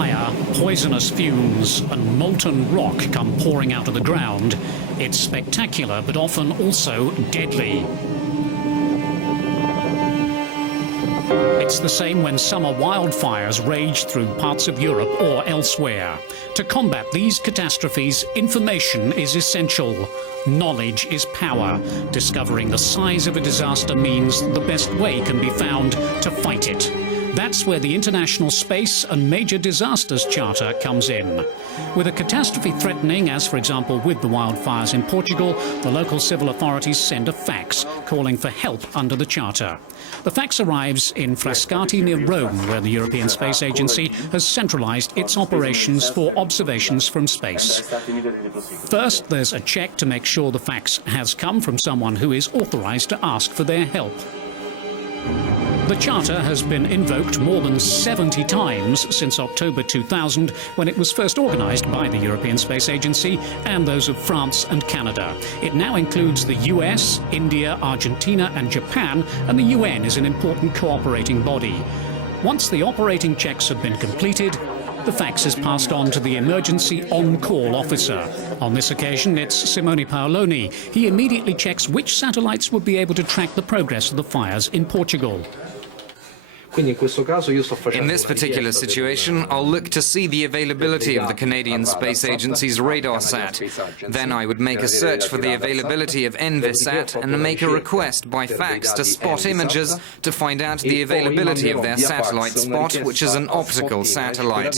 fire, poisonous fumes, and molten rock come pouring out of the ground, it's spectacular but often also deadly. It's the same when summer wildfires rage through parts of Europe or elsewhere. To combat these catastrophes, information is essential. Knowledge is power. Discovering the size of a disaster means the best way can be found to fight it. That's where the International Space and Major Disasters Charter comes in. With a catastrophe threatening, as for example with the wildfires in Portugal, the local civil authorities send a fax calling for help under the Charter. The fax arrives in Frascati near Rome, where the European Space Agency has centralised its operations for observations from space. First, there's a check to make sure the fax has come from someone who is authorised to ask for their help. The Charter has been invoked more than 70 times since October 2000, when it was first organised by the European Space Agency and those of France and Canada. It now includes the US, India, Argentina and Japan, and the UN is an important cooperating body. Once the operating checks have been completed, the fax is passed on to the emergency on-call officer. On this occasion, it's Simone Paoloni. He immediately checks which satellites will be able to track the progress of the fires in Portugal. In this particular situation, I'll look to see the availability of the Canadian Space Agency's radar sat. Then I would make a search for the availability of Envisat and make a request by fax to Spot Images to find out the availability of their satellite Spot, which is an optical satellite.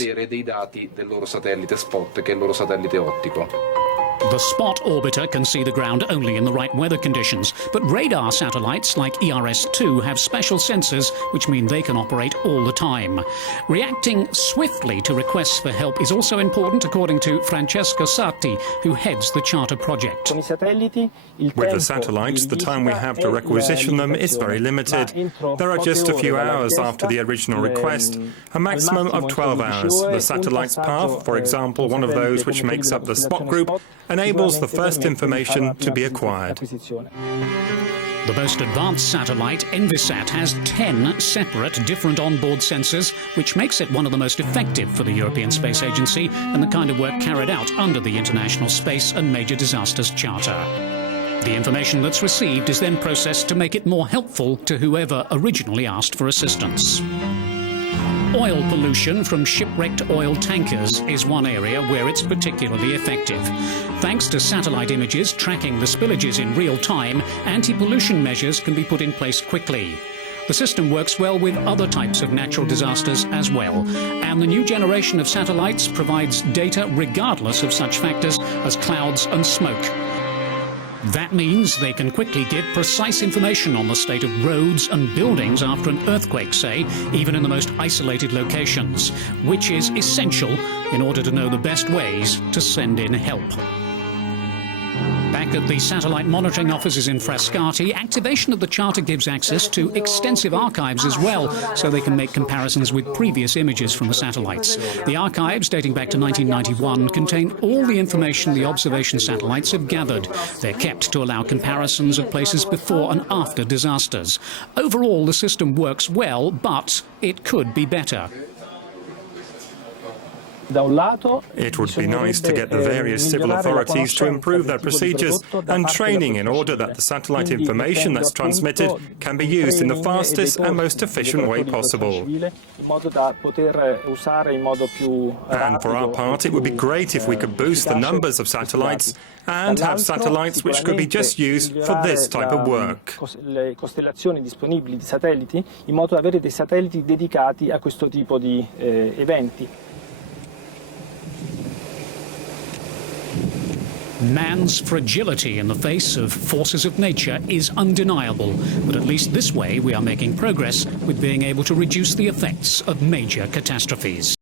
The Spot orbiter can see the ground only in the right weather conditions, but radar satellites like ERS-2 have special sensors which mean they can operate all the time. Reacting swiftly to requests for help is also important, according to Francesco Sarti, who heads the Charter project. With the satellites, the time we have to requisition them is very limited. There are just a few hours after the original request, a maximum of 12 hours. The satellite's path, for example, one of those which makes up the Spot group, enables the first information to be acquired. The most advanced satellite, Envisat, has 10 separate different onboard sensors, which makes it one of the most effective for the European Space Agency and the kind of work carried out under the International Space and Major Disasters Charter. The information that's received is then processed to make it more helpful to whoever originally asked for assistance. Oil pollution from shipwrecked oil tankers is one area where it's particularly effective. Thanks to satellite images tracking the spillages in real time, anti-pollution measures can be put in place quickly. The system works well with other types of natural disasters as well, and the new generation of satellites provides data regardless of such factors as clouds and smoke. That means they can quickly give precise information on the state of roads and buildings after an earthquake, say, even in the most isolated locations, which is essential in order to know the best ways to send in help. Back at the satellite monitoring offices in Frascati, activation of the Charter gives access to extensive archives as well, so they can make comparisons with previous images from the satellites. The archives, dating back to 1991, contain all the information the observation satellites have gathered. They're kept to allow comparisons of places before and after disasters. Overall, the system works well, but it could be better. It would be nice to get the various civil authorities to improve their procedures and training in order that the satellite information that's transmitted can be used in the fastest and most efficient way possible. And for our part, it would be great if we could boost the numbers of satellites and have satellites which could be just used for this type of work. Man's fragility in the face of forces of nature is undeniable, but at least this way we are making progress with being able to reduce the effects of major catastrophes.